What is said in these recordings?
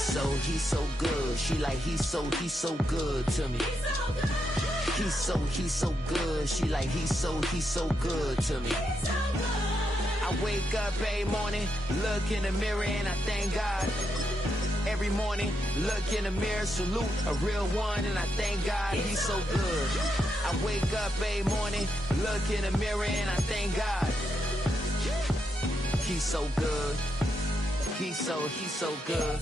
He's so good. She like he's so good to me. He's so good. She like he's so good to me. I wake up every morning, look in the mirror and I thank God. Every morning, look in the mirror, salute a real one, and I thank God he's so good. I wake up every morning, look in the mirror and I thank God. He's so good. He's so good.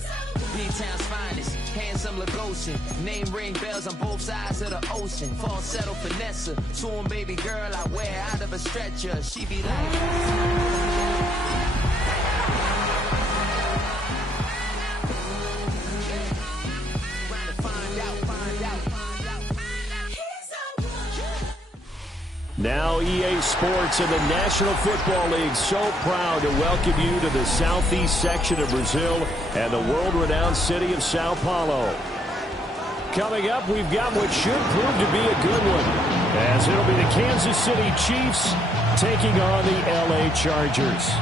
B-Town's finest, handsome Lagosian. Name ring bells on both sides of the ocean. Falsetto finesse, soon baby girl I wear out of a stretcher. She be like... Now EA Sports and the National Football League so proud to welcome you to the southeast section of Brazil and the world-renowned city of Sao Paulo. Coming up, we've got what should prove to be a good one, as it'll be the Kansas City Chiefs taking on the LA Chargers.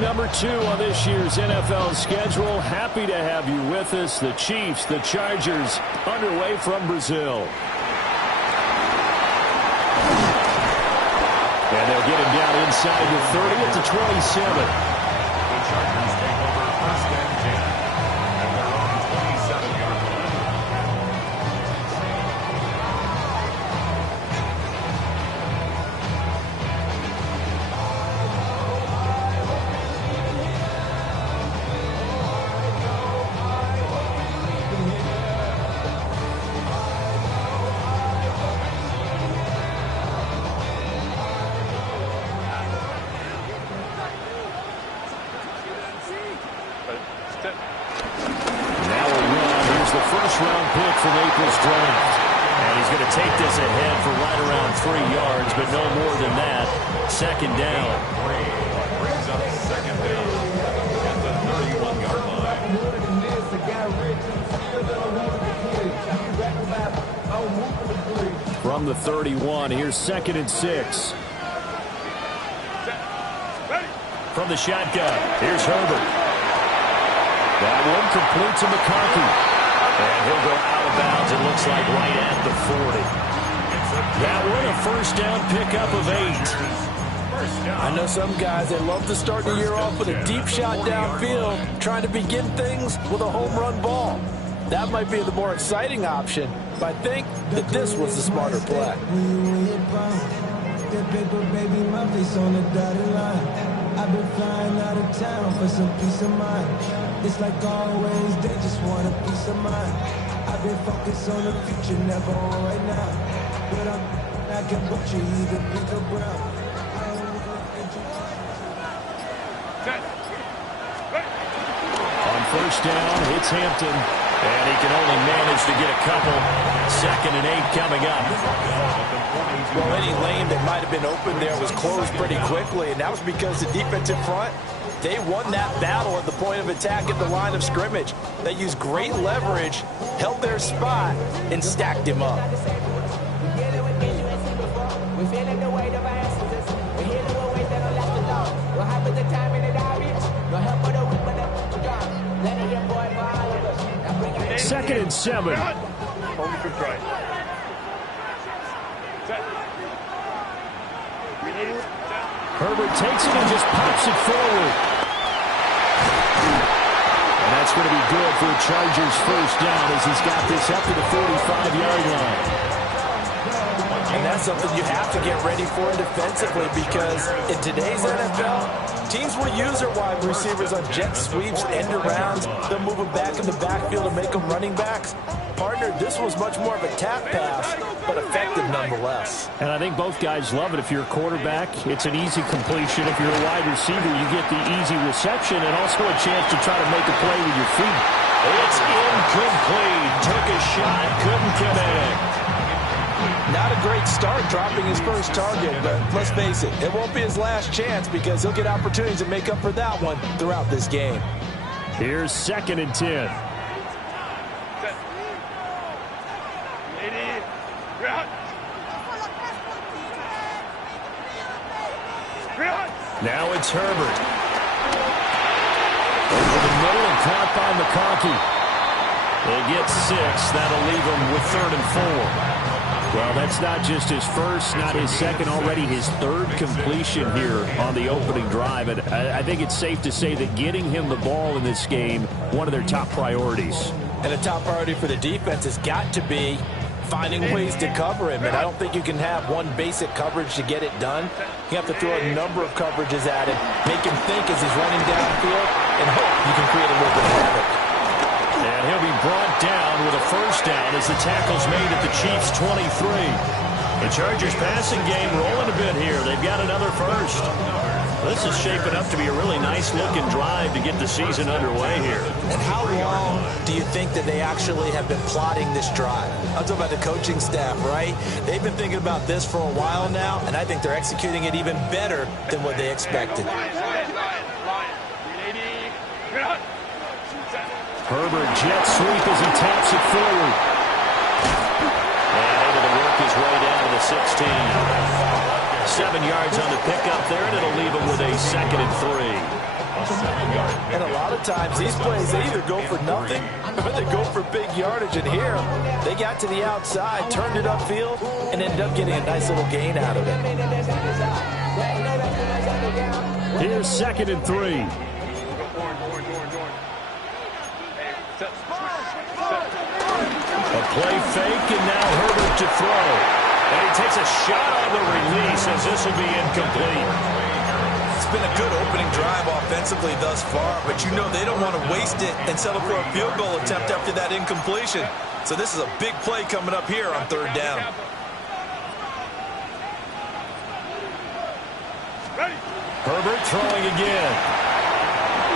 Number 2 on this year's NFL schedule. Happy to have you with us. The Chiefs, the Chargers, underway from Brazil. And they'll get him down inside the 30 at the 27. The Chargers take over first and 10 at their own 27-yard line. From April's draft. And he's going to take this ahead for right around 3 yards, but no more than that. Second down. Brings up second down at the 31-yard line. From the 31, here's 2nd and 6. From the shotgun, here's Herbert. That one complete to McCarthy. And he'll go out of bounds, it looks like right at the 40. That one a first down pickup of 8. I know some guys, they love to start the year off with a deep shot downfield, trying to begin things with a home run ball. That might be the more exciting option, but I think that this was the smarter play. I've been flying out of town for some peace of mind. It's like always, they just want a piece of mind. I've been focused on the future, never on right now. But I can put you either pink or brown. On first down, it's Hampton. And he can only manage to get a couple. 2nd and 8 coming up. Well, any lane that might have been open there was closed pretty quickly, and that was because the defensive front, they won that battle at the point of attack at the line of scrimmage. They used great leverage, held their spot, and stacked him up. Second and 7. Herbert takes it and just pops it forward. And that's going to be good for a Chargers first down as he's got this up to the 45-yard line. And that's something you have to get ready for defensively, because in today's NFL, teams will use their wide receivers on jet sweeps, end arounds. They'll move them back in the backfield and make them running backs. Partner, this was much more of a tap pass, but effective nonetheless. And I think both guys love it. If you're a quarterback, it's an easy completion. If you're a wide receiver, you get the easy reception and also a chance to try to make a play with your feet. It's incomplete. Took a shot, couldn't connect. Not a great start dropping his first target, but let's face it, it won't be his last chance because he'll get opportunities to make up for that one throughout this game. Here's 2nd and 10. Now it's Herbert. Over the middle and caught by McConkey. They get 6. That'll leave them with 3rd and 4. Well, that's not just his first, not his second, already his 3rd completion here on the opening drive. And I think it's safe to say that getting him the ball in this game, one of their top priorities. And a top priority for the defense has got to be finding ways to cover him. And I don't think you can have one basic coverage to get it done. You have to throw a number of coverages at him, make him think as he's running downfield, and hope you can create a little bit of havoc. And he'll be brought down with a first down as the tackle's made at the Chiefs' 23. The Chargers passing game rolling a bit here. They've got another first. This is shaping up to be a really nice-looking drive to get the season underway here. And how long do you think that they actually have been plotting this drive? I'm talking about the coaching staff, right? They've been thinking about this for a while now, and I think they're executing it even better than what they expected. Herbert jet sweep as he taps it forward. And able to work his way down to the 16. 7 yards on the pickup there, and it'll leave him with a 2nd and 3. And a lot of times these plays, they either go for nothing or they go for big yardage. And here, they got to the outside, turned it upfield, and ended up getting a nice little gain out of it. Here's 2nd and 3. A play fake, and now Herbert to throw. And he takes a shot on the release as this will be incomplete. It's been a good opening drive offensively thus far, but you know they don't want to waste it and settle for a field goal attempt after that incompletion. So this is a big play coming up here on 3rd down. Herbert throwing again.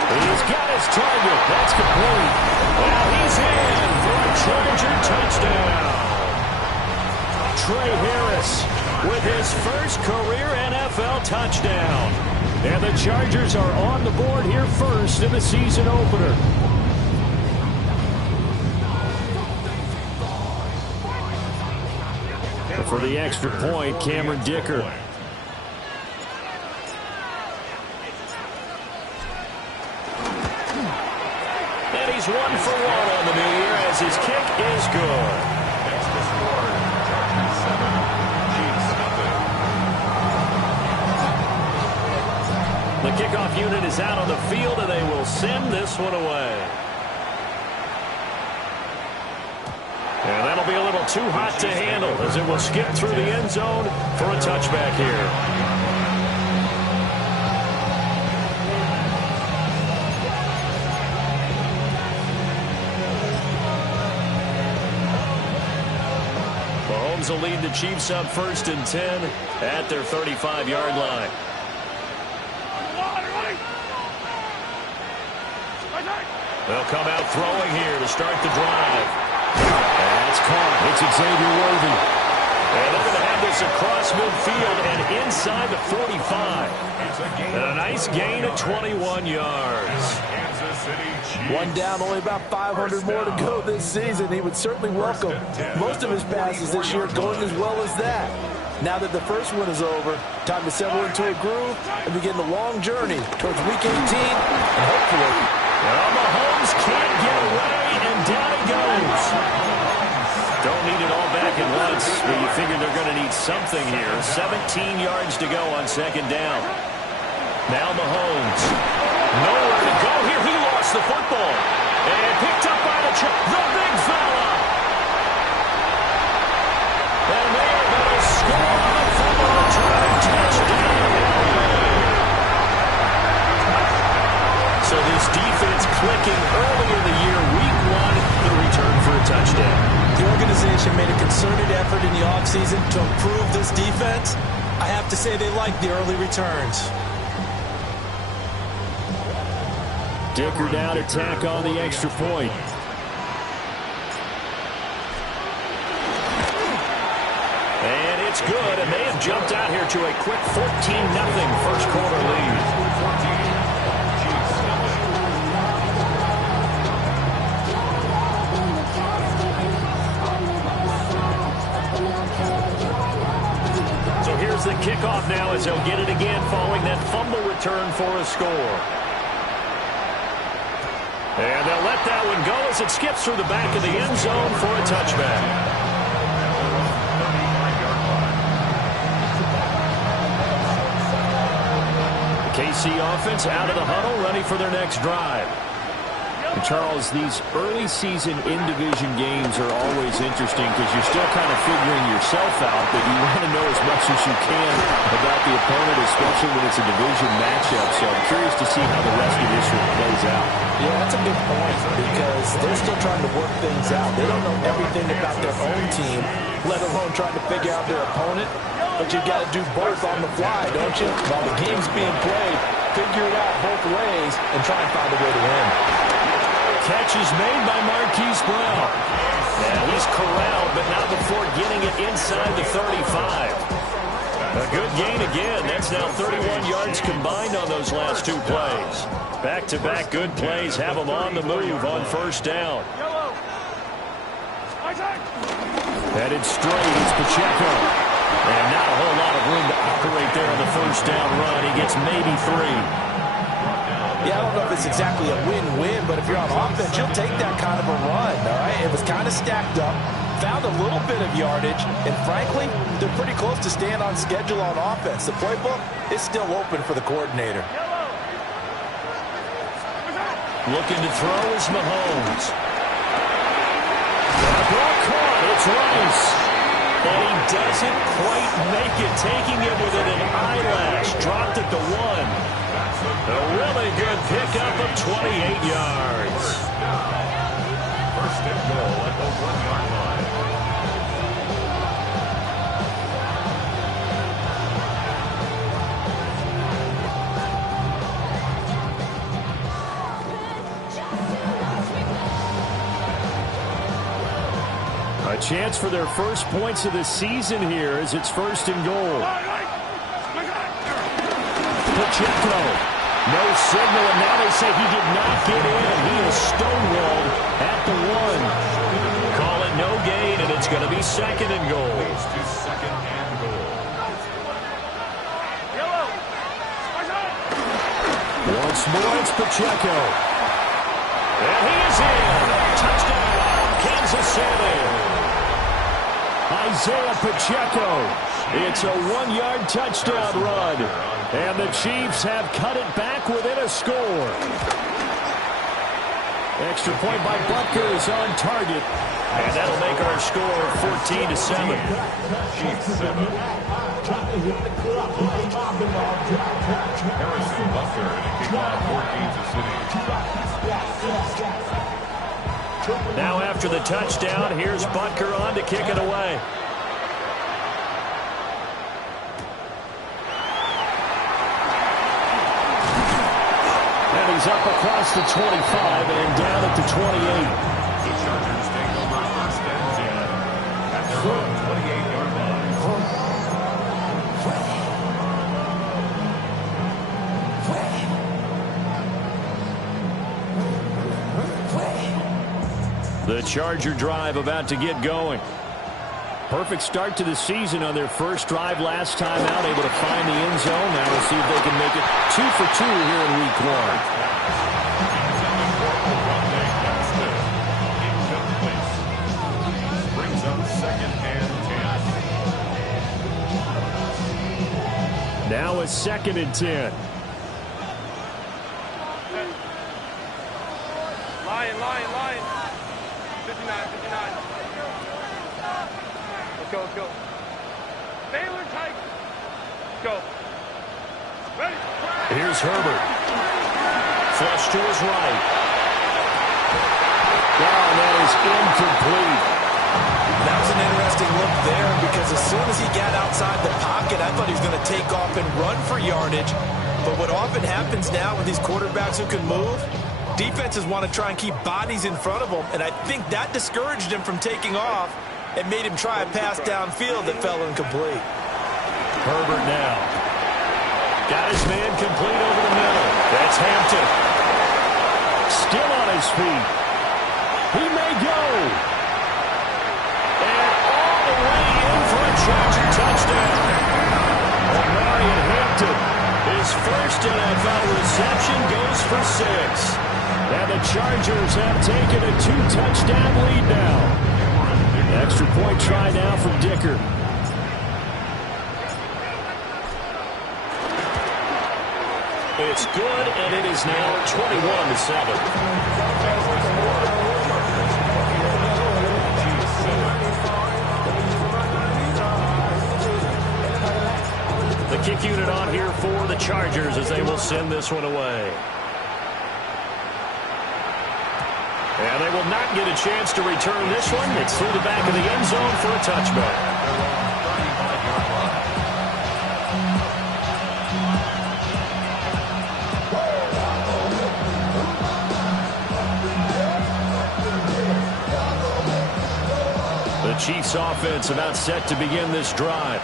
He's got his target. That's complete. Well, he's in for a Charger touchdown. Trey Harris with his first career NFL touchdown. And the Chargers are on the board here first in the season opener. For the extra point, Cameron Dicker. And he's 1 for 1 on the new year as his kick is good. The kickoff unit is out on the field, and they will send this one away. And that'll be a little too hot to handle as it will skip through the end zone for a touchback here. Mahomes will lead the Chiefs up 1st and 10 at their 35-yard line. They'll come out throwing here to start the drive. That's caught. It's Xavier Worthy. And they're going to have this across midfield and inside the 45. And a nice gain of 21 yards. One down, only about 500 more to go this season. He would certainly welcome most of his passes this year going as well as that. Now that the first one is over, time to settle into a groove and begin the long journey towards Week 18 and hopefully... Well, Mahomes can't get away, and down he goes. Don't need it all back at once, but you figure they're going to need something here. 17 yards to go on 2nd down. Now Mahomes. Nowhere to go here. He lost the football. And picked up by the big fella. And they are going to score on the fumble return. Touchdown. So this defense clicking early in the year, week 1, the return for a touchdown. The organization made a concerted effort in the offseason to improve this defense. I have to say they like the early returns. Dicker down to tack on the extra point. It's good, and they have jumped out here to a quick 14-0 first quarter lead. Here's the kickoff now as they'll get it again following that fumble return for a score. And they'll let that one go as it skips through the back of the end zone for a touchback. The KC offense out of the huddle, ready for their next drive. And Charles, these early season in-division games are always interesting because you're still kind of figuring yourself out, but you want to know as much as you can about the opponent, especially when it's a division matchup. So I'm curious to see how the rest of this one plays out. Yeah, that's a good point because they're still trying to work things out. They don't know everything about their own team, let alone trying to figure out their opponent. But you've got to do both on the fly, don't you? While the game's being played, figure it out both ways and try and find a way to win. Catch is made by Marquise Brown. And he's corralled, but not before getting it inside the 35. A good gain again. That's now 31 yards combined on those last two plays. Back-to-back good plays have them on the move on first down. Headed straight is Pacheco. And not a whole lot of room to operate there on the first down run. He gets maybe 3. Yeah, I don't know if it's exactly a win-win, but if you're on offense, you'll take that kind of a run, all right? It was kind of stacked up, found a little bit of yardage, and frankly, they're pretty close to staying on schedule on offense. The playbook is still open for the coordinator. Looking to throw is Mahomes. And a ball caught. It's Rice. And he doesn't quite make it, taking it within an eyelash. Dropped at the 1. A really good pickup of 28 yards. First and goal at the 1-yard line. A chance for their first points of the season here as it's first and goal. Pacheco. No signal, and now they say he did not get in. He is stonewalled at the 1. Call it no gain, and it's going to be second and goal. Second and goal. Once more, it's Pacheco. And he is in. Touchdown, Kansas City. Isaiah Pacheco. It's a 1-yard touchdown run. And the Chiefs have cut it back within a score. Extra point by Butker is on target. And that'll make our score 14-7. Chiefs 7. Harrison Butker to kick off for Kansas City. Now after the touchdown, here's Butker on to kick it away. He's up across the 25 and down at the 28. The Chargers take over first and 10 at their own 28-yard line. The Charger drive about to get going. Perfect start to the season on their first drive last time out, able to find the end zone. Now we'll see if they can make it 2 for 2 here in week 1. Now it's second and 10. Lion. 59. Let's go. Baylor tight. Let's go. Ready. Here's Herbert. Flush to his right. Wow, that is incomplete. That was an interesting look there because as soon as he got outside the pocket, I thought he was going to take off and run for yardage. But what often happens now with these quarterbacks who can move, defenses want to try and keep bodies in front of them, and I think that discouraged him from taking off. and made him try a pass downfield that fell incomplete. Herbert now. Got his man complete over the middle. That's Hampton. Still on his feet. He may go. And all the way in for a Charger touchdown. Omarion Hampton, his first NFL reception, goes for 6. And the Chargers have taken a 2-touchdown lead now. Extra point try now from Dicker. It's good, and it is now 21-7. The kick unit on here for the Chargers as they will send this one away. And they will not get a chance to return this one. It's through the back of the end zone for a touchback. The Chiefs offense about set to begin this drive.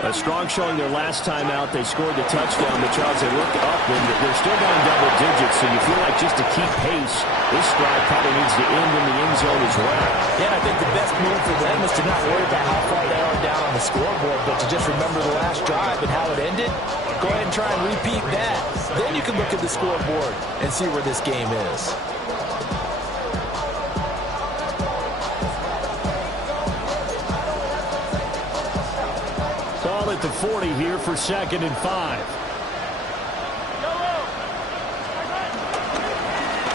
A strong showing their last time out. They scored the touchdown, but Charles, they look up and they're still going double digits, so you feel like just to keep pace, this drive probably needs to end in the end zone as well. Yeah, I think the best move for them is to not worry about how far they are down on the scoreboard, but to just remember the last drive and how it ended. Go ahead and try and repeat that. Then you can look at the scoreboard and see where this game is. Ball at the 40 here for 2nd and 5.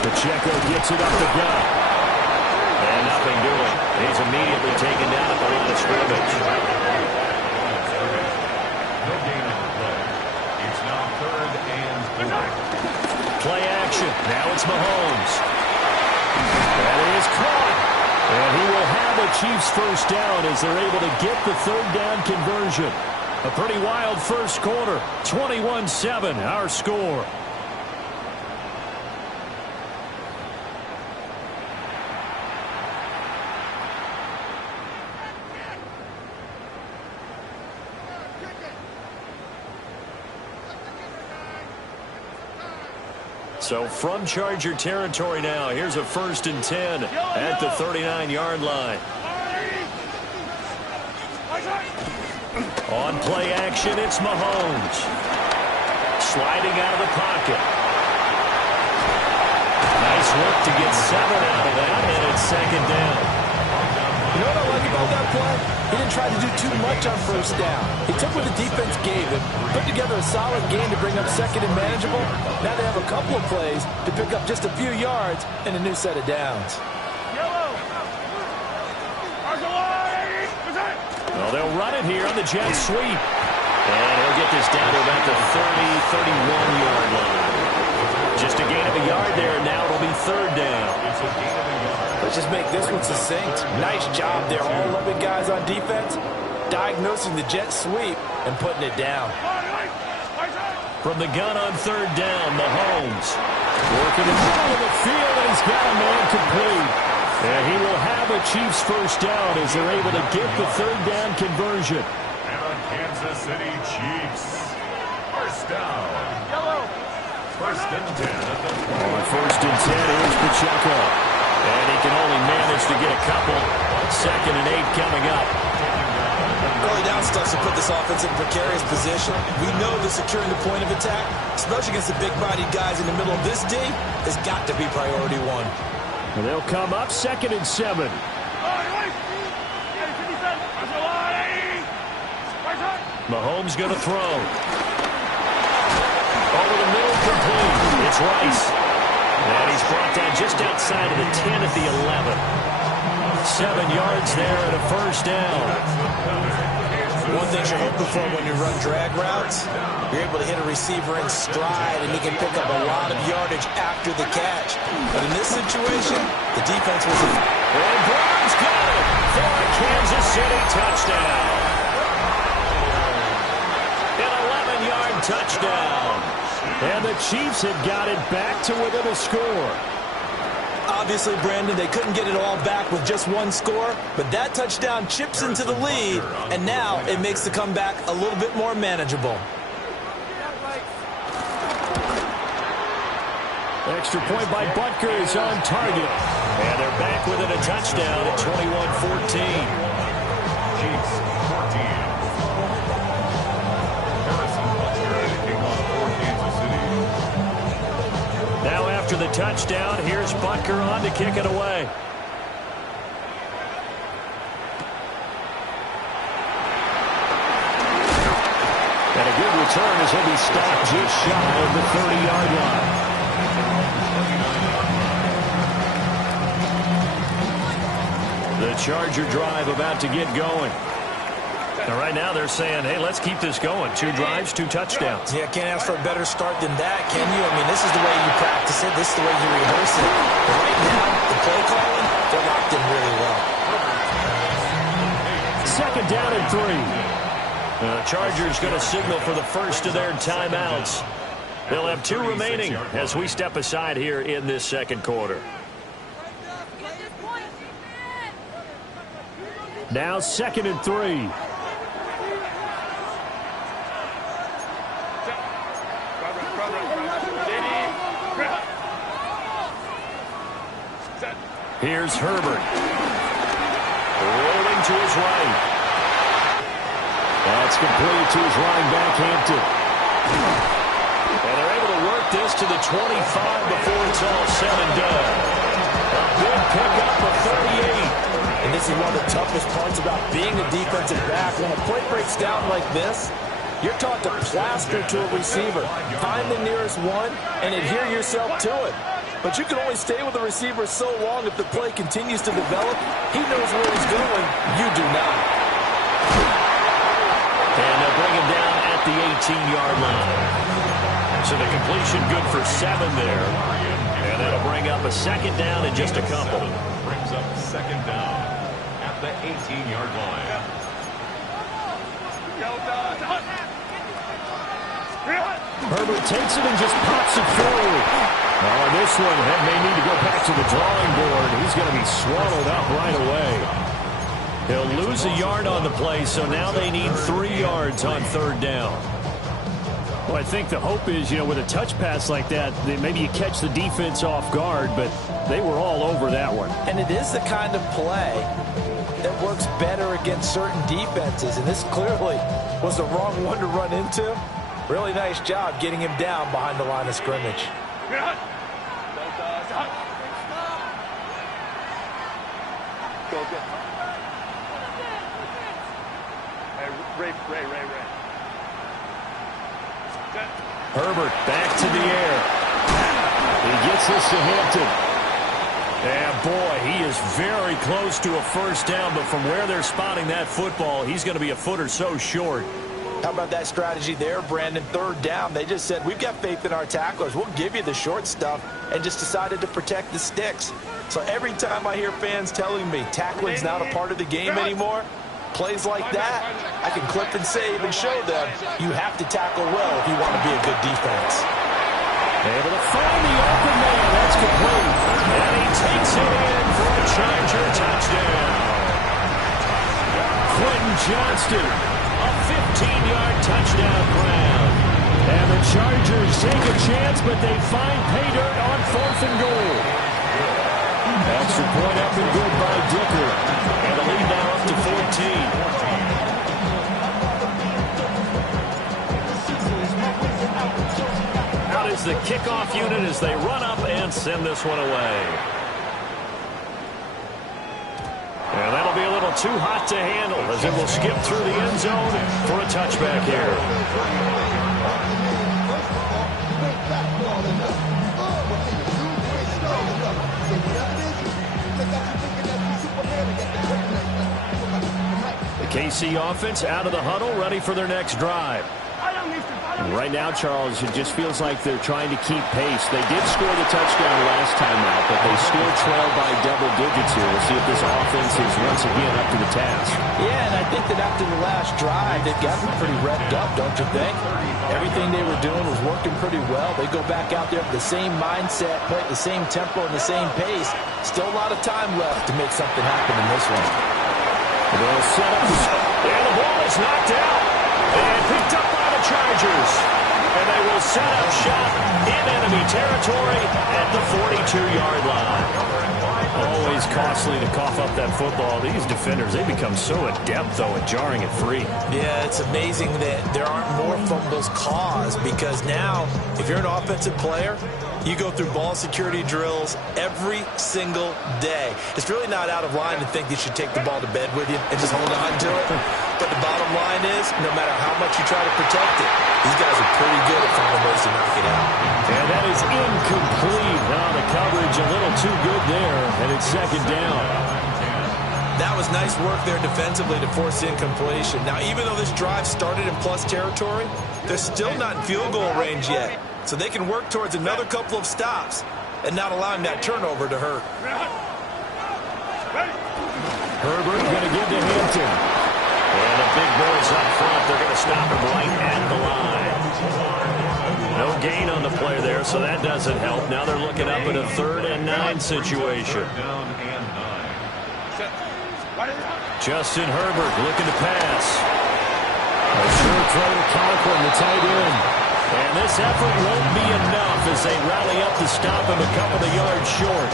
Pacheco gets it up the gut. And nothing doing. He's immediately taken down at the line of scrimmage. No gain on the play. It's now 3rd and 4. Play action. Now it's Mahomes. That is caught. And he will have a Chiefs first down as they're able to get the 3rd down conversion. A pretty wild first quarter. 21-7, our score. So from Charger territory now, here's a 1st and 10 at the 39-yard line. On play action, it's Mahomes. Sliding out of the pocket. Nice work to get 7 out of that, and it's 2nd down. You know what I like about that play? He didn't try to do too much on 1st down. He took what the defense gave him, put together a solid game to bring up 2nd and manageable. Now they have a couple of plays to pick up just a few yards and a new set of downs. Well, they'll run it here on the jet sweep. And he'll get this down to about the 30, 31-yard line. Just a gain of a yard there, and now it'll be 3rd down. Let's just make this one succinct. Nice job there, all 11 guys on defense, diagnosing the jet sweep and putting it down. From the gun on 3rd down, Mahomes working the middle of the field, and he's got a man complete. And he will have a Chiefs first down as they're able to get the 3rd down conversion. And on Kansas City Chiefs, first down. 1st and 10 at the 20. On 1st and 10, here's Pacheco. And he can only manage to get a couple. 2nd and 8 coming up. Early down stuff to put this offense in a precarious position. We know that securing the point of attack, especially against the big-bodied guys in the middle of this D, has got to be priority 1. And they'll come up 2nd and 7. Mahomes going to throw. Over the middle, complete. It's Rice. And he's brought down just outside of the 10 at the 11. 7 yards there and a first down. One thing you're hoping for when you run drag routes, you're able to hit a receiver in stride, and he can pick up a lot of yardage after the catch. But in this situation, the defense was... And Brown's got it for a Kansas City touchdown. An 11-yard touchdown. And the Chiefs have got it back to within a score. Obviously, Brandon, they couldn't get it all back with just one score, but that touchdown chips into the lead, and now it makes the comeback a little bit more manageable. Extra point by Butker is on target. And they're back within a touchdown at 21-14. Chiefs 14. Harrison Butker taking on for Kansas City. Now after the touchdown, here's Butker on to kick it away. And a good return as he'll be stopped just shy of the 30-yard line. The Charger drive about to get going. And right now they're saying, hey, let's keep this going. 2 drives, 2 touchdowns. Yeah, can't ask for a better start than that, can you? I mean, this is the way you practice it. This is the way you rehearse it. But right now, the play calling, they're locked in really well. 2nd down and 3. The Chargers going to signal for the first of their timeouts. They'll have 2 remaining as we step aside here in this 2nd quarter. Now 2nd and 3. Here's Herbert. Rolling to his right. That's complete to his running back, Hampton. And they're able to work this to the 25 before it's all said and done. A big pickup of 38. And this is one of the toughest parts about being a defensive back. When a play breaks down like this, you're taught to plaster to a receiver. Find the nearest one and adhere yourself to it. But you can only stay with the receiver so long if the play continues to develop. He knows where he's going. You do not. And they'll bring him down at the 18-yard line. So the completion good for 7 there. And that'll bring up a 2nd down in just a couple. Brings up 2nd down at the 18-yard line. Herbert takes it and just pops it forward. Oh, this one may need to go back to the drawing board. He's going to be swallowed up right away. He'll lose a yard on the play, so now they need 3 yards on 3rd down. Well, I think the hope is, with a touch pass like that, maybe you catch the defense off guard, but they were all over that one. And it is the kind of play that works better against certain defenses, and this clearly was the wrong one to run into. Really nice job getting him down behind the line of scrimmage. Ray. Herbert back to the air. He gets this to Hampton. And boy, he is very close to a 1st down, but from where they're spotting that football, he's going to be a foot or so short. How about that strategy there, Brandon? 3rd down, they just said, we've got faith in our tacklers. We'll give you the short stuff, and just decided to protect the sticks. So every time I hear fans telling me tackling's not a part of the game anymore, plays like that, I can clip and save and show them you have to tackle well if you want to be a good defense. Able to find the open man. That's complete. And he takes it in for a Charger touchdown. Quentin Johnston, a 15-yard touchdown grab. And the Chargers take a chance, but they find pay dirt on 4th and goal. Extra point up and good by Dicker. And the lead now up to 14. Out is the kickoff unit as they run up and send this one away. And that'll be a little too hot to handle as it will skip through the end zone for a touchback here. The KC offense out of the huddle, ready for their next drive. And right now, Charles, it just feels like they're trying to keep pace. They did score the touchdown last time out, but they still trail by double digits here. We'll see if this offense is once again up to the task. Yeah, and I think that after the last drive, they've gotten pretty revved up, don't you think? Everything they were doing was working pretty well. They go back out there with the same mindset, play at the same tempo and the same pace. Still a lot of time left to make something happen in this one. They'll set up, and the ball is knocked out and picked up by the Chargers. And they will set up shop in enemy territory at the 42-yard line. Always costly to cough up that football. These defenders, they become so adept, though, at jarring it free. Yeah, it's amazing that there aren't more fumbles caused, because now, if you're an offensive player, you go through ball security drills every single day. It's really not out of line to think you should take the ball to bed with you and just hold on to it. But the bottom line is, no matter how much you try to protect it, these guys are pretty good at finding ways to knock it out. And that is incomplete. Now the coverage a little too good there, and it's second down. That was nice work there defensively to force incompletion. Now, even though this drive started in plus territory, they're still not in field goal range yet. So they can work towards another couple of stops and not allowing that turnover to hurt. Herbert going to give to Hampton. And the big boys up front, they're going to stop him right at the line. No gain on the play there, so that doesn't help. Now they're looking up at a 3rd and 9 situation. Justin Herbert looking to pass. A short throw to Conklin, the tight end. And this effort won't be enough as they rally up to stop him a couple of yards short.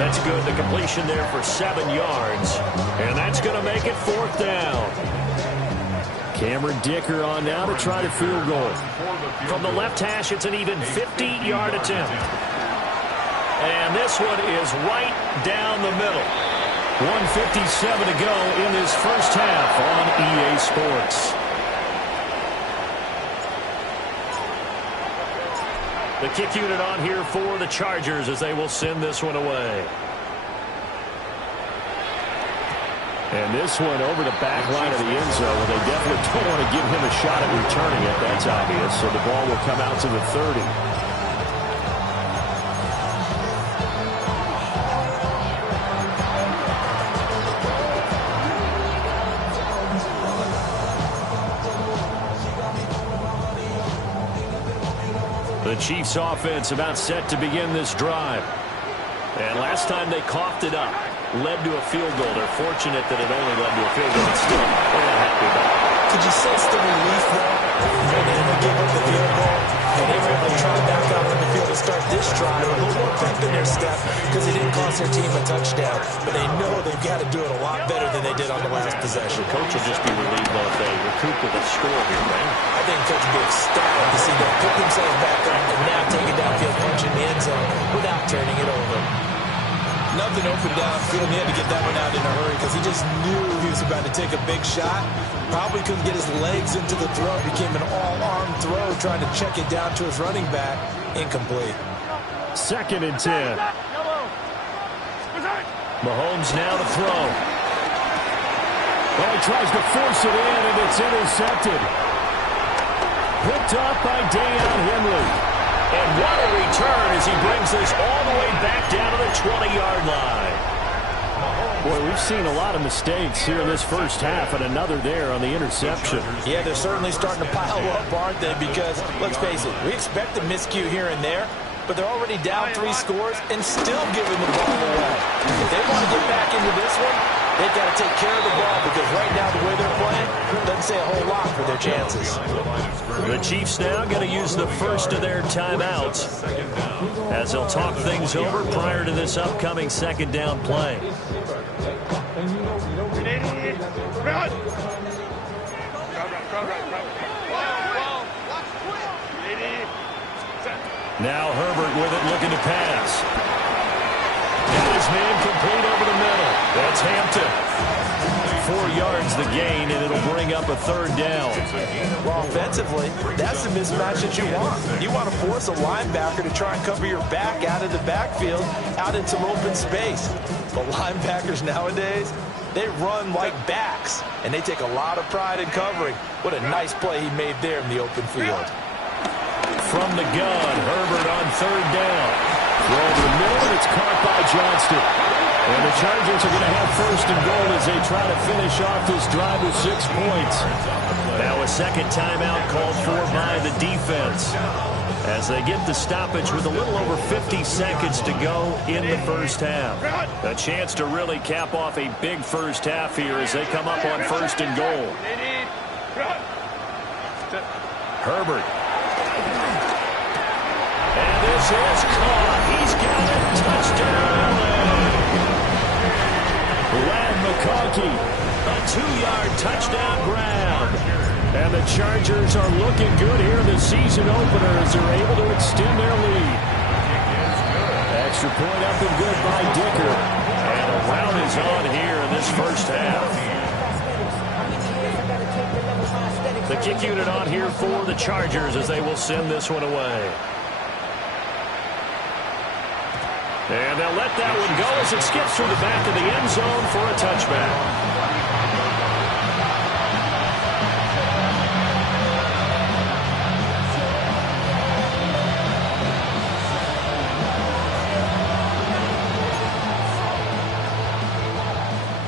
That's good. The completion there for 7 yards. And that's going to make it 4th down. Cameron Dicker on now to try to field goal. From the left hash, it's an even 50-yard attempt. And this one is right down the middle. 1:57 to go in this first half on EA Sports. The kick unit on here for the Chargers as they will send this one away. And this one over the back line of the end zone. They definitely don't want to give him a shot at returning it. That's obvious. So the ball will come out to the 30. The Chiefs offense about set to begin this drive. And last time they coughed it up, led to a field goal. They're fortunate that it only led to a field goal, but still, they're not happy about it. Could you sense the relief there? They didn't give up the field goal, and they were able to try back out on the field to start this drive. A little more pep in their step because they didn't cost their team a touchdown. But they know they've got to do it a lot better than they did on the last possession. Coach will just be relieved if they recoup with a score here, right? I think Coach will be ecstatic to see them pick themselves back up and now take it downfield, punch in the end zone without turning it over. Nothing open downfield. He had to get that one out in a hurry because he just knew he was about to take a big shot. Probably couldn't get his legs into the throw. It became an all-arm throw trying to check it down to his running back. Incomplete. 2nd and 10. Mahomes now to throw. Well, he tries to force it in, and it's intercepted. Picked up by Deion Henley. And what a return as he brings this all the way back down to the 20-yard line. Boy, we've seen a lot of mistakes here in this first half, and another there on the interception. Yeah, they're certainly starting to pile up, aren't they? Because, let's face it, we expect a miscue here and there, but they're already down 3 scores and still giving the ball away. If they want to get back into this one, they've got to take care of the ball because right now the way they're playing doesn't say a whole lot for their chances. The Chiefs now going to use the first of their timeouts as they'll talk things over prior to this upcoming 2nd down play. Now Herbert with it, looking to pass. Got his man complete over the middle. That's Hampton. 4 yards the gain, and it'll bring up a 3rd down. Well, offensively, that's the mismatch that you want. You want to force a linebacker to try and cover your back out of the backfield, out in some open space. But linebackers nowadays, they run like backs, and they take a lot of pride in covering. What a nice play he made there in the open field. From the gun, Herbert on third down. Throw over the middle, and it's caught by Johnston. And the Chargers are going to have first and goal as they try to finish off this drive with 6 points. Now a second timeout called for by the defense as they get the stoppage with a little over 50 seconds to go in the first half. A chance to really cap off a big first half here as they come up on first and goal. Herbert. And this is caught. He's got it. Touchdown. Lad McConkey, a 2-yard touchdown grab. And the Chargers are looking good here in the season opener as they're able to extend their lead. Extra point up and good by Dicker. And a round is on here in this first half. The kick unit on here for the Chargers as they will send this one away. And they'll let that one go as it skips through the back of the end zone for a touchback.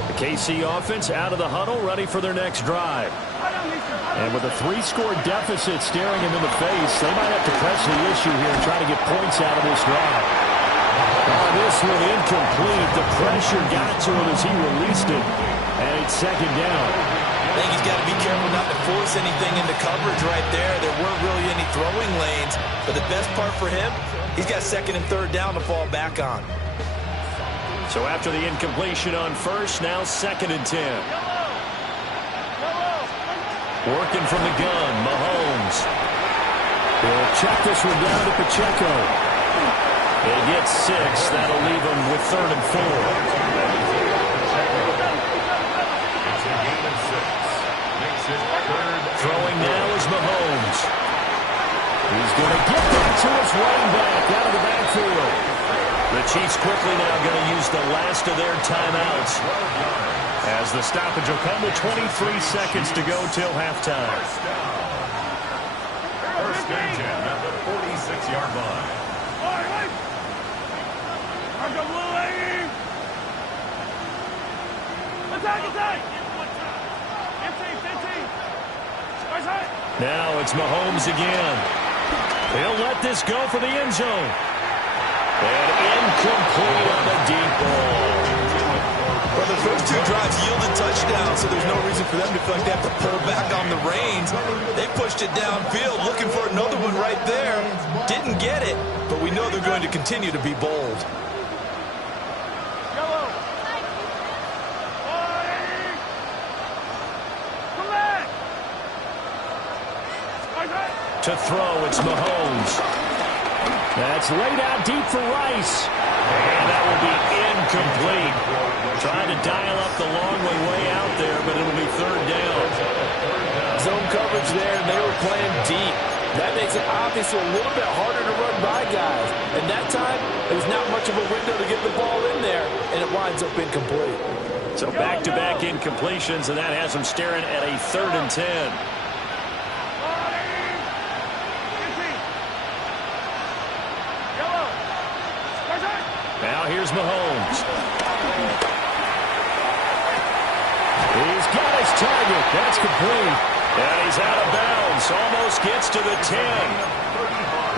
The KC offense out of the huddle, ready for their next drive. And with a 3-score deficit staring them in the face, they might have to press the issue here and try to get points out of this drive. This one incomplete. The pressure got to him as he released it. And it's second down. I think he's got to be careful not to force anything into coverage right there. There weren't really any throwing lanes. But the best part for him, he's got second and third down to fall back on. So after the incompletion on first, now second and 10. Working from the gun, Mahomes. He'll check this one down to Pacheco. They get 6. That'll leave them with third and 4. Throwing now is Mahomes. He's going to get that to his running back out of the backfield. The Chiefs quickly now going to use the last of their timeouts as the stoppage will come with 23 seconds to go till halftime. First and 10 at the 46-yard line. Now it's Mahomes again. He'll let this go for the end zone. And incomplete on the deep ball. Well, the first 2 drives yielded touchdowns, so there's no reason for them to feel like they have to pull back on the reins. They pushed it downfield, looking for another one right there. Didn't get it, but we know they're going to continue to be bold. To throw, it's Mahomes. That's laid out deep for Rice. And that will be incomplete. Trying to dial up the long way out there, but it'll be third down. Zone coverage there, and they were playing deep. That makes it obviously a little bit harder to run by guys. And that time, it was not much of a window to get the ball in there, and it winds up incomplete. So back-to-back incompletions, and that has them staring at a third and 10. Now here's Mahomes. He's got his target. That's complete. And he's out of bounds. Almost gets to the 10.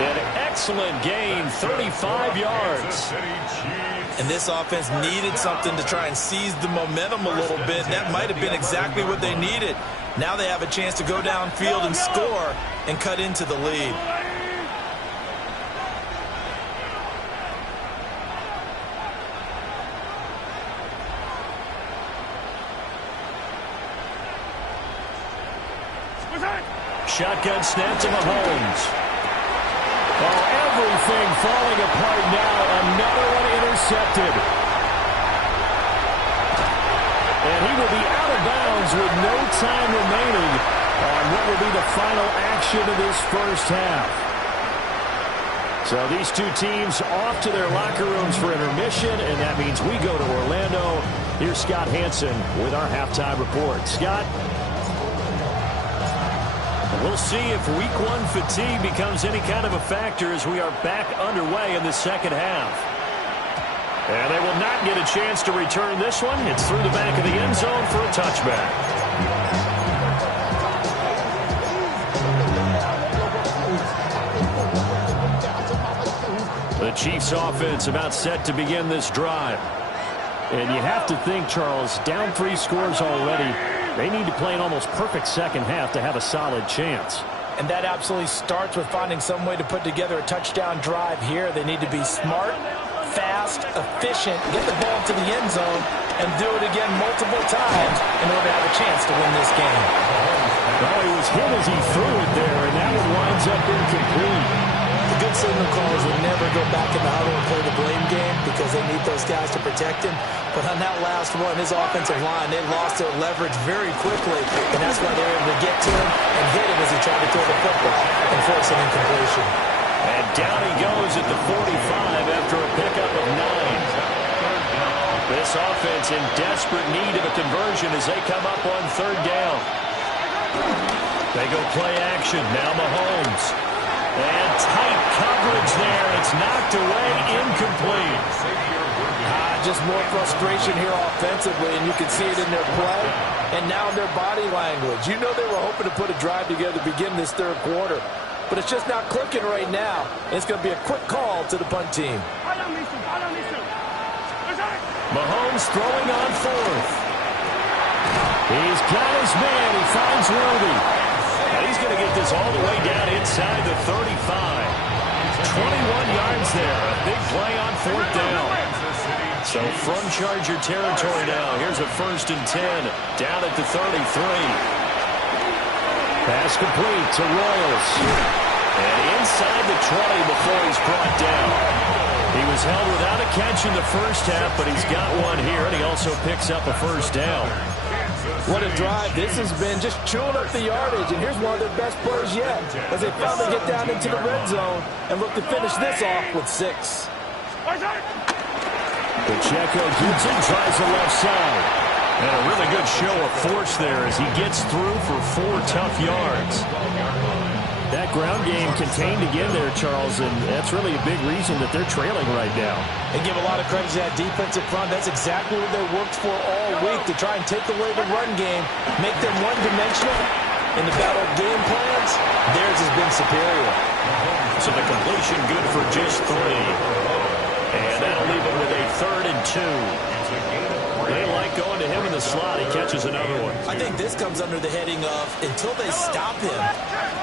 An excellent gain, 35 yards. And this offense needed something to try and seize the momentum a little bit. That might have been exactly what they needed. Now they have a chance to go downfield and score and cut into the lead. Shotgun snap to Mahomes. Oh, everything falling apart now. Another one intercepted. And he will be out of bounds with no time remaining on what will be the final action of this first half. So these two teams off to their locker rooms for intermission, and that means we go to Orlando. Here's Scott Hansen with our halftime report. Scott? We'll see if week one fatigue becomes any kind of a factor as we are back underway in the second half. And they will not get a chance to return this one. It's through the back of the end zone for a touchback. The Chiefs offense about set to begin this drive. And you have to think, Charles, down 3 scores already. They need to play an almost perfect second half to have a solid chance. And that absolutely starts with finding some way to put together a touchdown drive here. They need to be smart, fast, efficient, get the ball to the end zone, and do it again multiple times in order to have a chance to win this game. Well, he was hit as he threw it there, and that one winds up incomplete. The good signal callers will never go back in the huddle and play the blame game because they need those guys to protect him. But on that last one, his offensive line, they lost their leverage very quickly, and that's why they were able to get to him and hit him as he tried to throw the football and force an incompletion. And down he goes at the 45 after a pickup of 9. This offense in desperate need of a conversion as they come up on 3rd down. They go play action. Now Mahomes. And tight coverage there. It's knocked away, incomplete. Just more frustration here offensively, and you can see it in their play and now in their body language. You know they were hoping to put a drive together to begin this 3rd quarter, but it's just not clicking right now. And it's going to be a quick call to the punt team. Mahomes throwing on 4th. He's got his man. He finds Worthy. And he's going to get this all the way down inside the 35. 21 yards there. A big play on 4th down. So from Charger territory now. Here's a 1st and 10. Down at the 33. Pass complete to Royals. And inside the 20 before he's brought down. He was held without a catch in the first half, but he's got one here, and he also picks up a 1st down. What a drive this has been, just chewing up the yardage, and here's one of their best plays yet as they finally get down into the red zone and look to finish this off with 6. Pacheco gets it, tries the left side. And a really good show of force there as he gets through for 4 tough yards. That ground game contained again there, Charles, and that's really a big reason that they're trailing right now. They give a lot of credit to that defensive front. That's exactly what they worked for all week, to try and take away the run game, make them one-dimensional. In the battle of game plans, theirs has been superior. So the completion good for just 3. And that'll leave him with a 3rd and 2. They like going to him in the slot. He catches another one. I think this comes under the heading of, until they stop him,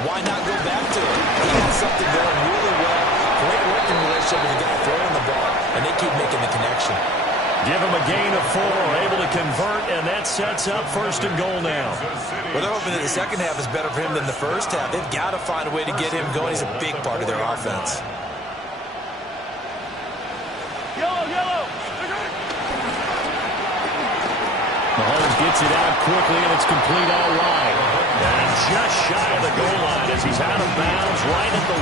why not go back to him? He has something going really well. Great working relationship with the guy throwing the ball, and they keep making the connection. Give him a gain of 4, able to convert, and that sets up 1st and goal now. Well, they're hoping that the second half is better for him than the first half. They've got to find a way to get him going. He's a big part of their offense. Mahomes gets it out quickly, and it's complete all wide. And just shy of the goal line as he's out of bounds right at the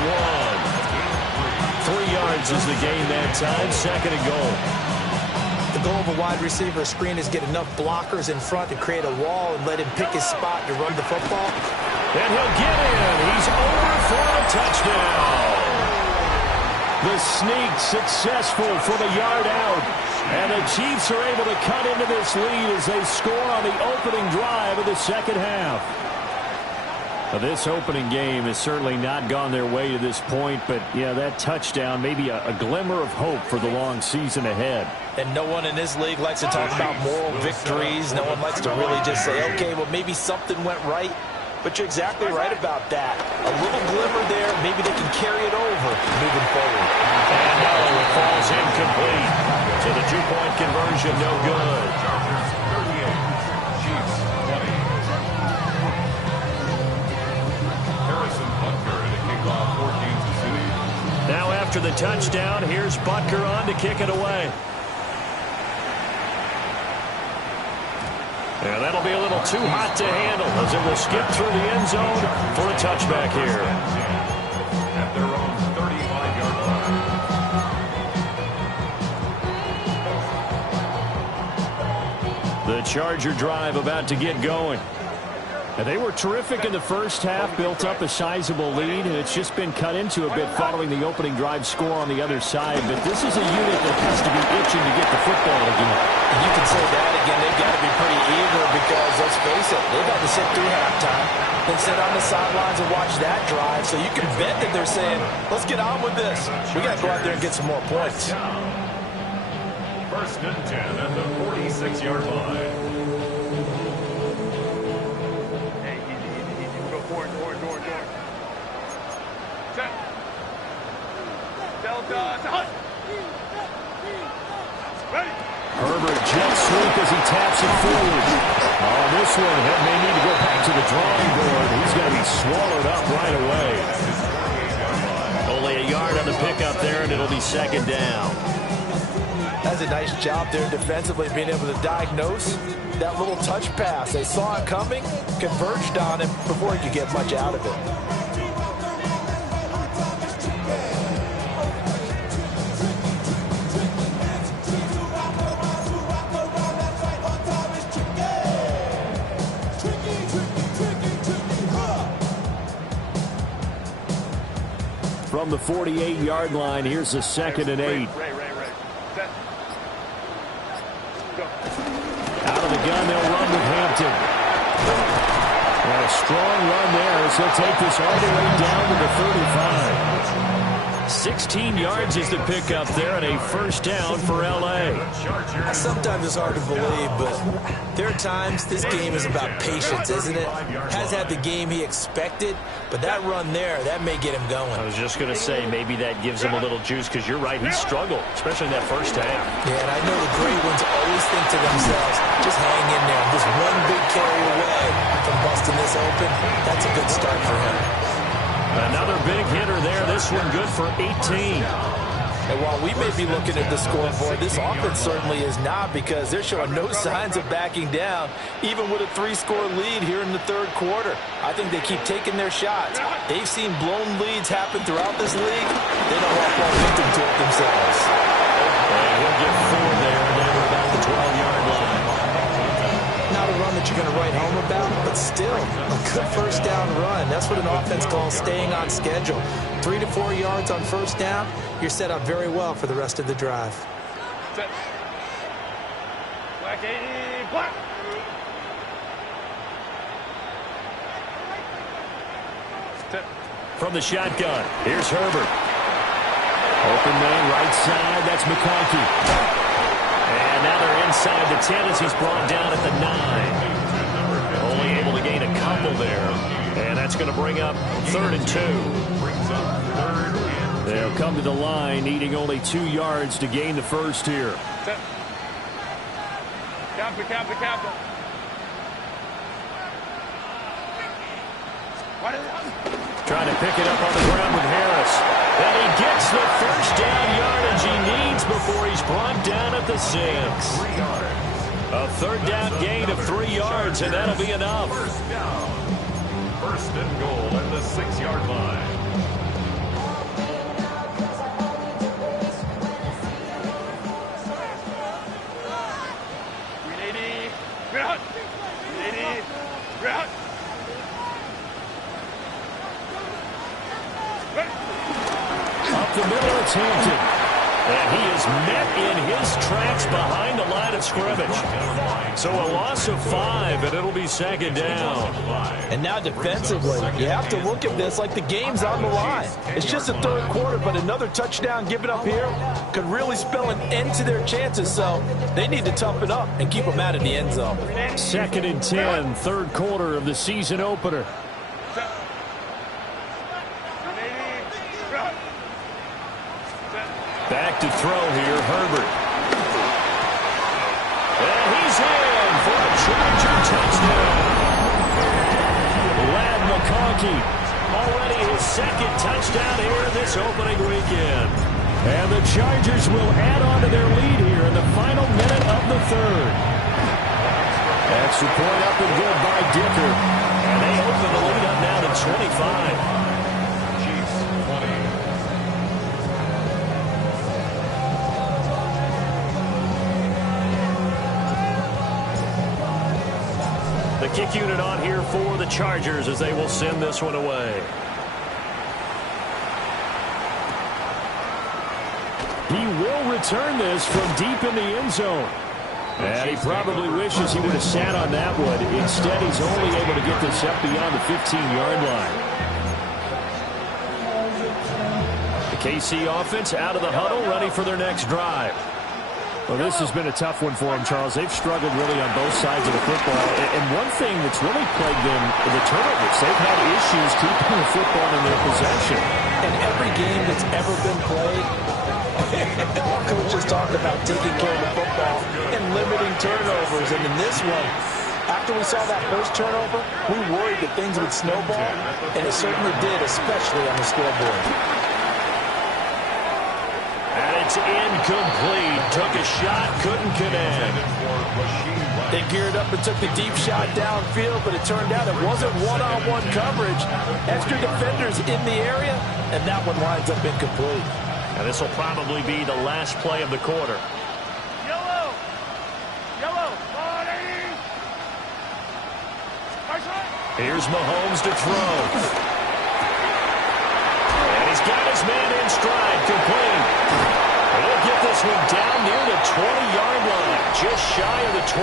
1. 3 yards is the gain that time, 2nd and goal. The goal of a wide receiver screen is get enough blockers in front to create a wall and let him pick his spot to run the football. And he'll get in. He's over for a touchdown. The sneak successful from a yard out. And the Chiefs are able to cut into this lead as they score on the opening drive of the second half. Now, this opening game has certainly not gone their way to this point, but, yeah, that touchdown may be a glimmer of hope for the long season ahead. And no one in this league likes to talk about moral victories. No one likes to really just say, okay, well, maybe something went right. But you're exactly right about that. A little glimmer there. Maybe they can carry it over moving forward. And no, it falls incomplete. So the 2-point conversion, no good. Now after the touchdown, here's Butker on to kick it away. And that'll be a little too hot to handle as it will skip through the end zone for a touchback here. At their own 35-yard line. Charger drive about to get going. And they were terrific in the first half, built up a sizable lead, and it's just been cut into a bit following the opening drive score on the other side. But this is a unit that has to be itching to get the football again. And you can say that again. They've got to be pretty eager because, let's face it, they've had to sit through halftime, then sit on the sidelines and watch that drive. So you can bet that they're saying, let's get on with this. We got to go out there and get some more points. First and 10 at the 46-yard line. Herbert jet sweep as he taps it forward. Oh, this one may need to go back to the drawing board. He's going to be swallowed up right away. Only a yard on the pickup there, and it'll be second down. That's a nice job there defensively, being able to diagnose that little touch pass. They saw it coming, converged on him before he could get much out of it. From the 48-yard line, here's the 2nd and 8. Out of the gun, they'll run with Hampton. And a strong run there as he'll take this all the way down to the 35. 16 yards is the pickup there, and a first down for L.A. Sometimes it's hard to believe, but there are times this game is about patience, isn't it? Has had the game he expected, but that run there, that may get him going. I was just going to say, maybe that gives him a little juice, because you're right, he struggled, especially in that first half. Yeah, and I know the great ones always think to themselves, just hang in there. Just one big carry away from busting this open. That's a good start for him. Another big hitter there. This one good for 18. And while we may be looking at the scoreboard, this offense certainly is not, because they're showing no signs of backing down, even with a 3-score lead here in the third quarter. I think they keep taking their shots. They've seen blown leads happen throughout this league. They don't want to fall victim to it themselves. And he'll get 4 there, and then we're about the 12-yard line. Not a run that you're going to write home about, but still a good first down run. That's what an offense calls staying on schedule. 3 to 4 yards on first down, you're set up very well for the rest of the drive. Black 80, black. From the shotgun, here's Herbert. Open man right side, that's McConkey. And now they're inside the 10 as he's brought down at the 9. Only able to gain a couple there. And that's going to bring up 3rd and 2. They'll come to the line, needing only 2 yards to gain the first here. Captain. Trying to pick it up on the ground with Harris. And he gets the first down yardage he needs before he's brought down at the 6. A 3rd down gain of 3 yards, and that'll be enough. First and goal at the 6-yard line. Up the middle, it's Hampton. And he is met in his tracks behind the line of scrimmage. So a loss of 5, and it'll be 2nd down. And now defensively, you have to look at this like the game's on the line. It's just the third quarter, but another touchdown given up here could really spell an end to their chances. So they need to toughen up and keep them out of the end zone. 2nd and 10, third quarter of the season opener. Back to throw here, Herbert. And he's in for a Charger touchdown. Lad McConkey, already his 2nd touchdown here this opening weekend. And the Chargers will add on to their lead here in the final minute of the 3rd. Extra point up and good by Dicker. And they open the lead up now to 25. The kick unit on here for the Chargers as they will send this one away. He will return this from deep in the end zone. And he probably wishes he would have sat on that one. Instead, he's only able to get this up beyond the 15-yard line. The KC offense out of the huddle, ready for their next drive. Well, this has been a tough one for them, Charles. They've struggled really on both sides of the football. And one thing that's really plagued them, the turnovers. They've had issues keeping the football in their possession. In every game that's ever been played, coaches talked about taking care of the football and limiting turnovers. And in this one, after we saw that first turnover, we worried that things would snowball, and it certainly did, especially on the scoreboard. And it's incomplete. Took a shot, couldn't connect. They geared up and took the deep shot downfield, but it turned out it wasn't one-on-one coverage. Extra defenders in the area, and that one winds up incomplete. And this will probably be the last play of the quarter. Yellow! Yellow! Here's Mahomes to throw. And he's got his man in stride, complete. And he'll get this one down near the 20-yard line, just shy of the 20.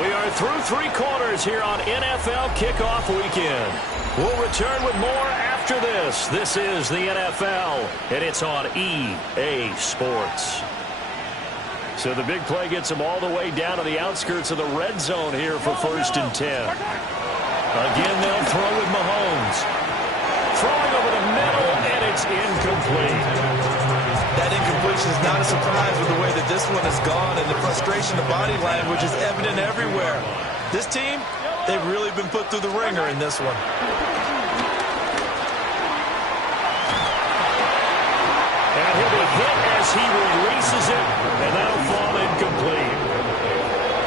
We are through three quarters here on NFL Kickoff Weekend. We'll return with more after this. This is the NFL, and it's on EA Sports. So the big play gets them all the way down to the outskirts of the red zone here for 1st and 10. Again, they'll throw with Mahomes. Throwing over the middle, and it's incomplete. That incompletion is not a surprise with the way that this one has gone, and the frustration, the body language is evident everywhere. This team, they've really been put through the ringer in this one. And he'll be hit as he releases it, and that'll fall incomplete.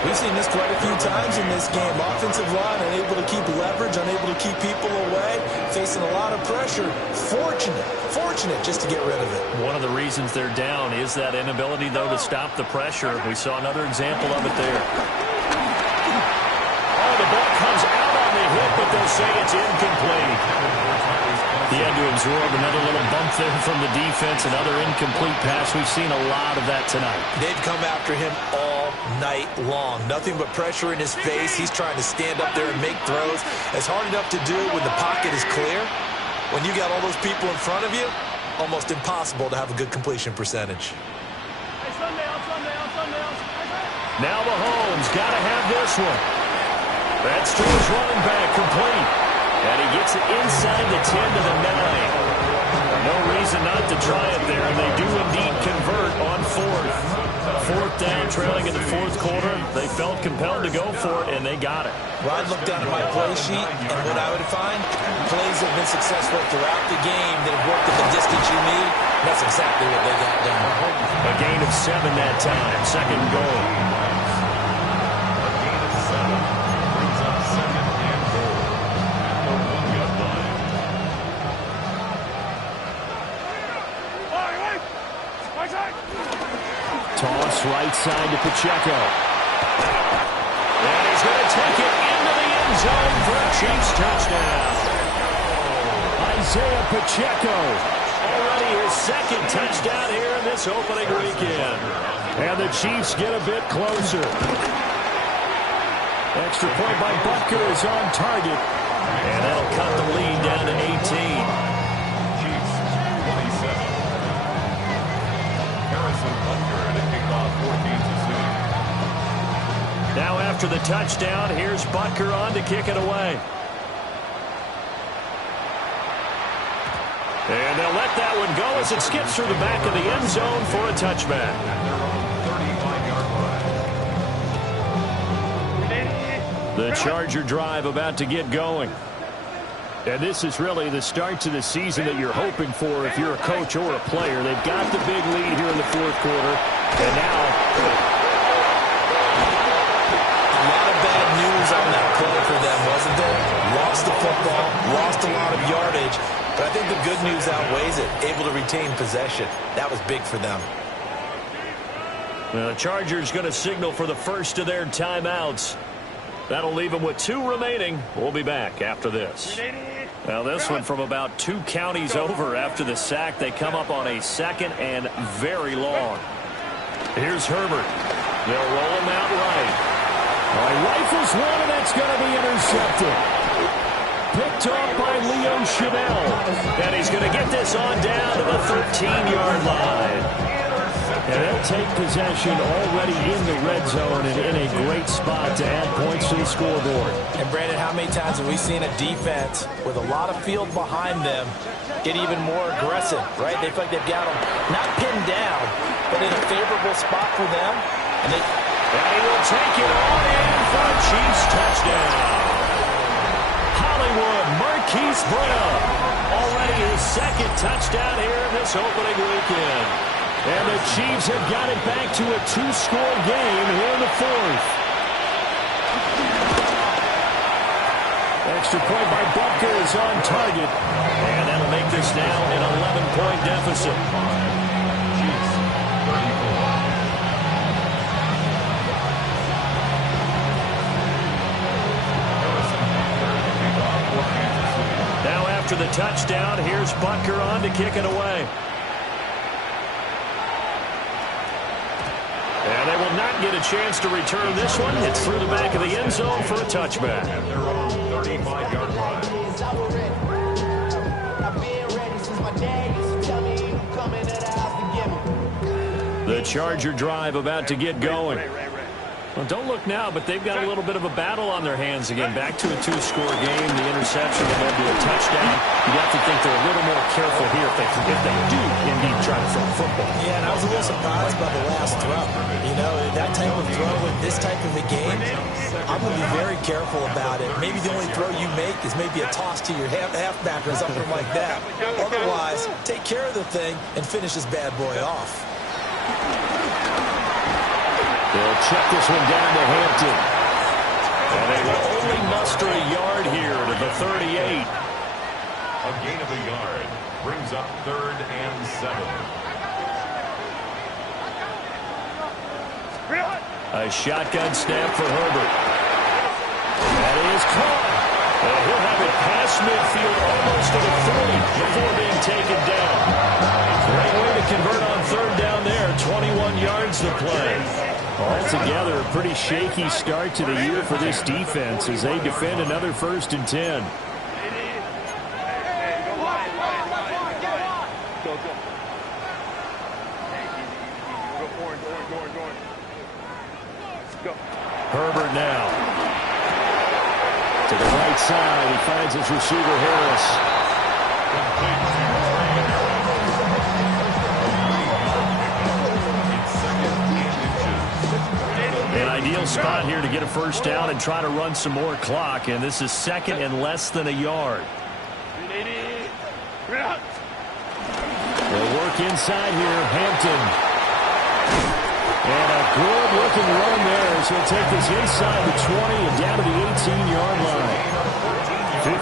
We've seen this quite a few times in this game. Offensive line unable to keep leverage, unable to keep people away, facing a lot of pressure. Fortunate just to get rid of it. One of the reasons they're down is that inability, though, to stop the pressure. We saw another example of it there. Oh, the ball comes out on the hit, but they'll say it's incomplete. He had to absorb another little bump there from the defense, another incomplete pass. We've seen a lot of that tonight. They've come after him all night long. Nothing but pressure in his face. He's trying to stand up there and make throws. It's hard enough to do when the pocket is clear. When you got all those people in front of you, almost impossible to have a good completion percentage. Now Mahomes got to have this one. That's to his running back, complete. And he gets it inside the 10 to the 9. No reason not to try it there, and they do indeed convert on 4th down, trailing in the 4th quarter. They felt compelled to go for it, and they got it. Well, I'd look down at my play sheet, and what I would find, plays have been successful throughout the game that have worked at the distance you need. That's exactly what they got done. A gain of 7 that time, 2nd and goal. Toss right side to Pacheco. And he's going to take it into the end zone for a Chiefs touchdown. Isaiah Pacheco, already his 2nd touchdown here in this opening weekend. And the Chiefs get a bit closer. Extra point by Butker is on target. And that'll cut the lead down to 18. Now after the touchdown, here's Butker on to kick it away. And they'll let that one go as it skips through the back of the end zone for a touchback. The Charger drive about to get going. And this is really the start to the season that you're hoping for if you're a coach or a player. They've got the big lead here in the 4th quarter. And now bad news on that play for them, wasn't there? Lost the football, lost a lot of yardage, but I think the good news outweighs it. Able to retain possession. That was big for them. The Chargers going to signal for the first of their timeouts. That'll leave them with 2 remaining. We'll be back after this. Now this one from about 2 counties over after the sack. They come up on a 2nd and very long. Here's Herbert. They'll roll him out right. He rifles one, and that's going to be intercepted. Picked off by Leo Chanel. And he's going to get this on down to the 13-yard line. And they'll take possession already in the red zone and in a great spot to add points to the scoreboard. And Brandon, how many times have we seen a defense with a lot of field behind them get even more aggressive, right? They feel like they've got them not pinned down, but in a favorable spot for them. And he will take it all in for a Chiefs touchdown. Hollywood Marquise Brown, already his 2nd touchdown here in this opening weekend. And the Chiefs have got it back to a 2-score game here in the 4th. Extra point by Butker is on target. And that'll make this now an 11-point deficit. Now after the touchdown, here's Butker on to kick it away. And they will not get a chance to return this one. It's through the back of the end zone for a touchback. At their own 35-yard line. The Charger drive about to get going. Well, don't look now, but they've got a little bit of a battle on their hands again. Back to a 2-score game. The interception that led to a touchdown. You have to think they're a little more careful here if they do indeed try to throw the football. Yeah, and I was a little surprised by the last throw. You know, that type of throw in this type of a game, I'm going to be very careful about it. Maybe the only throw you make is maybe a toss to your halfback or something like that. Otherwise, take care of the thing and finish this bad boy off. They'll check this one down to Hampton. And they will only muster a yard here to the 38. A gain of a yard brings up 3rd and 7. A shotgun snap for Herbert. That is caught. And he'll have it past midfield almost to the 40 before being taken down. Great way to convert on 3rd down there. 21 yards to play. Altogether, a pretty shaky start to the year for this defense as they defend another 1st and 10. Herbert now. To the right side, he finds his receiver Harris. An ideal spot here to get a 1st down and try to run some more clock, and this is 2nd and less than a yard. They'll work inside here, Hampton. And a good-looking run there as he'll take this inside the 20 and down to the 18-yard line.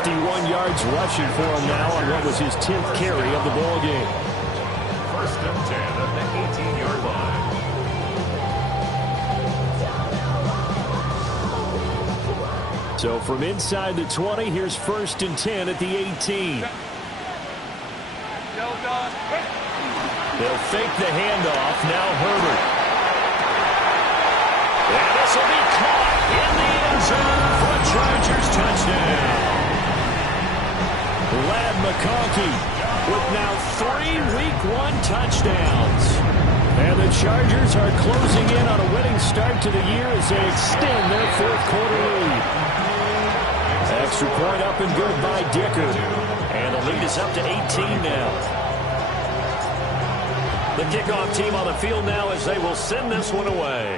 51 yards rushing for him now on what was his 10th carry of the ball game. 1st and 10 at the 18-yard line. So from inside the 20, here's 1st and 10 at the 18. They'll fake the handoff. Now Herbert. And this will be caught in the end zone for a Chargers touchdown. Lad McConkey with now 3 Week 1 touchdowns. And the Chargers are closing in on a winning start to the year as they extend their 4th quarter lead. Extra point up and good by Dicker. And the lead is up to 18 now. The kickoff team on the field now as they will send this one away.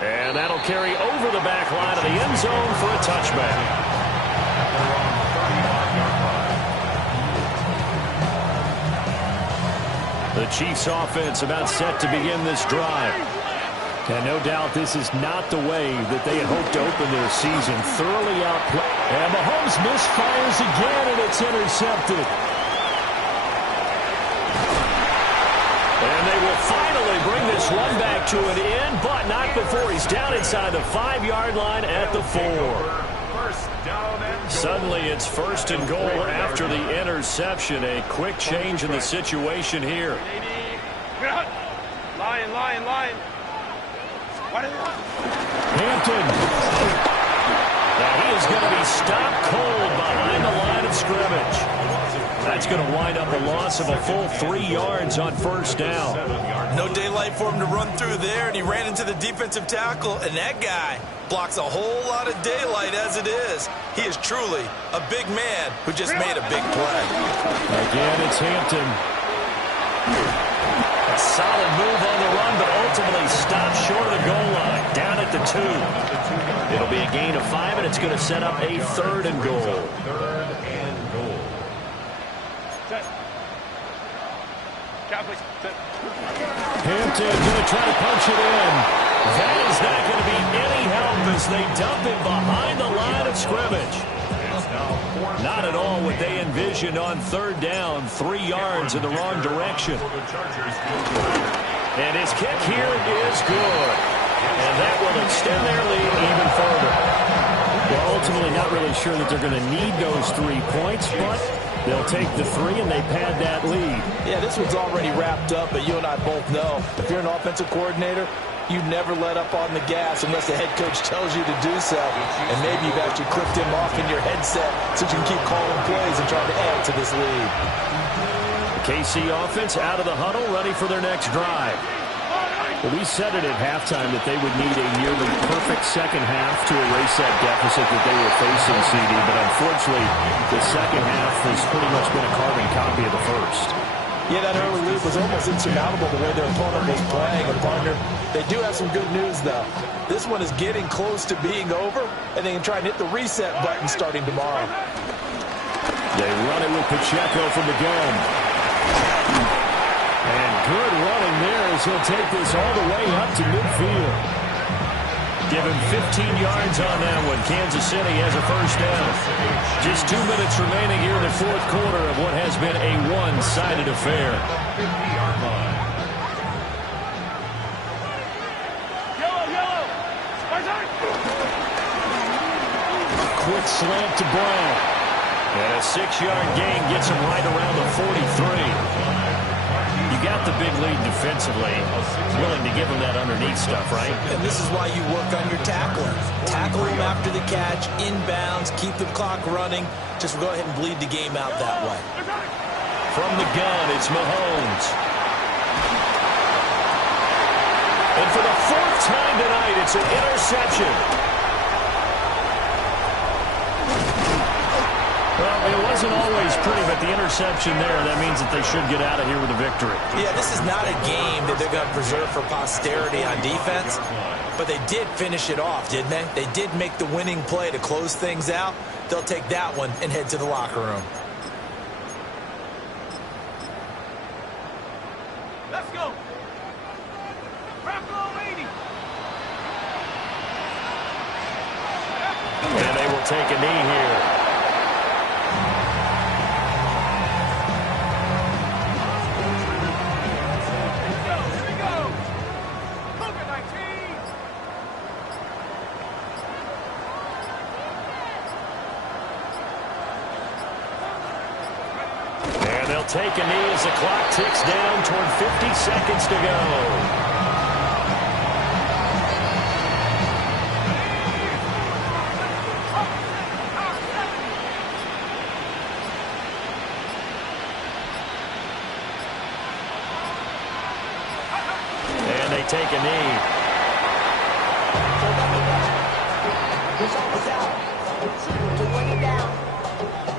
And that'll carry over the back line of the end zone for a touchback. The Chiefs offense about set to begin this drive. And no doubt this is not the way that they had hoped to open their season. Thoroughly outplayed. And Mahomes misfires again, and it's intercepted. And they will finally bring this run back to an end, but not before he's down inside the 5-yard line at the 4. Suddenly it's 1st and goal after the interception. A quick change in the situation here. Lion. Hampton. Now he is going to be stopped cold behind the line of scrimmage. That's going to wind up a loss of a full 3 yards on 1st down. No daylight for him to run through there, and he ran into the defensive tackle, and that guy blocks a whole lot of daylight as it is. He is truly a big man who just made a big play. Again, it's Hampton. A solid move on the run, but ultimately stopped short of the goal line, down at the 2. It'll be a gain of 5, and it's going to set up a 3rd and goal. Hampton going to try to punch it in. That is not going to be any help as they dump it behind the line of scrimmage. Not at all what they envisioned on 3rd down. 3 yards in the wrong direction. And his kick here is good. And that will extend their lead even further. Well, ultimately not really sure that they're going to need those 3 points, but they'll take the 3 and they pad that lead. Yeah, this one's already wrapped up, but you and I both know if you're an offensive coordinator, you never let up on the gas unless the head coach tells you to do so. And maybe you've actually clipped him off in your headset so you can keep calling plays and trying to add to this lead. The KC offense out of the huddle, ready for their next drive. Well, we said it at halftime that they would need a nearly perfect second half to erase that deficit that they were facing, CD. But unfortunately, the second half has pretty much been a carbon copy of the first. Yeah, that early lead was almost insurmountable the way their opponent was playing. And, partner, they do have some good news, though. This one is getting close to being over, and they can try and hit the reset button starting tomorrow. They run it with Pacheco from the gun. And good running there as he'll take this all the way up to midfield. Give him 15 yards on that one. Kansas City has a 1st down. Just 2 minutes remaining here in the 4th quarter of what has been a one-sided affair. Quick slant to Brown. And a 6-yard gain gets him right around the 43. You got the big lead defensively. Willing to give him that underneath stuff, right? And this is why you work on your tackling. Tackle him after the catch, inbounds, keep the clock running. Just go ahead and bleed the game out that way. From the gun, it's Mahomes. And for the 4th time tonight, it's an interception. Well, it wasn't always pretty, but the interception there, that means that they should get out of here with a victory. Yeah, this is not a game that they're going to preserve for posterity on defense, but they did finish it off, didn't they? They did make the winning play to close things out. They'll take that one and head to the locker room. Let's go. And they will take a knee here. Take a knee as the clock ticks down toward 50 seconds to go. And they take a knee. It's always out. To run it down.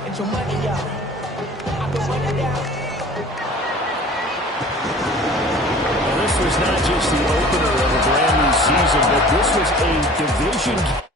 It's your money, y'all. Well, this was not just the opener of a brand new season, but this was a division